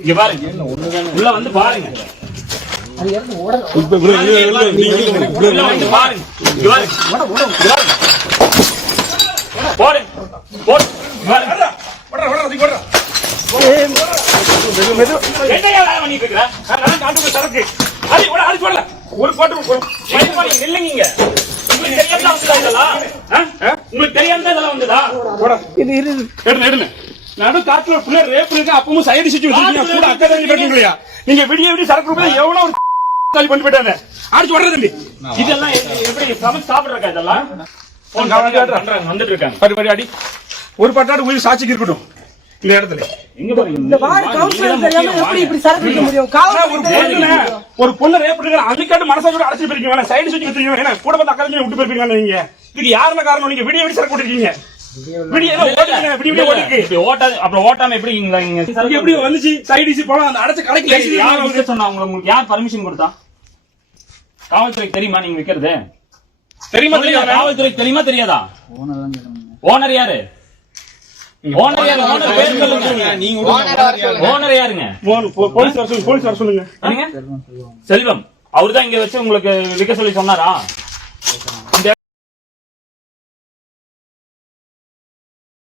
இங்க பாருங்க, உள்ள வந்து பாருங்க. உள்ள வந்து பாருங்க. இங்க பாருங்க. போடு போடு. என்னையா வேலை பண்ணிட்டு இருக்கிற? சரக்கு ஒரு போட்டு இல்லைங்க. உங்களுக்கு தெரியாம வந்ததா? உங்களுக்கு தெரியாம இதெல்லாம் வந்ததா? நடு காட்டுல புள்ள ரேப் இருக்கு, அப்பவும் சைடு சுத்தி வச்சிருக்கீங்க. கூட அக்கா தண்ணி பேசுறீங்களா? நீங்க விடிய விடிய சரக்கு ரூபாய் எவ்வளவு ஒரு காலி பண்ணி போயிட்டாங்க. அடிச்சு வர்றது இதெல்லாம் எப்படி சமைச்சு சாப்பிடுறக்கா? இதெல்லாம் வந்துட்டு இருக்காங்க. அடி ஒரு பட்டாடு உயிர் சாட்சிக்கு இருக்கட்டும். இந்த இடத்துல எங்க ஒரு பொண்ணு ரேப் அதுக்காட்டு மனசாட்சியோட அடைச்சு போயிருக்கீங்க. சைடு சுத்தி வச்சிருக்கீங்க. கூட பார்த்து அக்கா தண்ணி விட்டு போயிருப்பீங்க. நீங்க இதுக்கு யாருன்னா காரணம்? நீங்க விடிய விடி சரக்கு போட்டுருக்கீங்க. காவல்துறைக்கு தெரியுமா நீங்க விக்கிறது? தெரியுமா தெரியாது? காவல்துறைக்கு தெரியுமா தெரியாதா? ஓனர் யாரு? ஓனர் யாரு? ஓனர் பேர் சொல்லுங்க. ஓனர் யாருங்க? போலீஸ் வர சொல்லுங்க. செல்வம் அவர்தான் இங்க வச்சு உங்களுக்கு விற்க சொல்லி சொன்னாரா?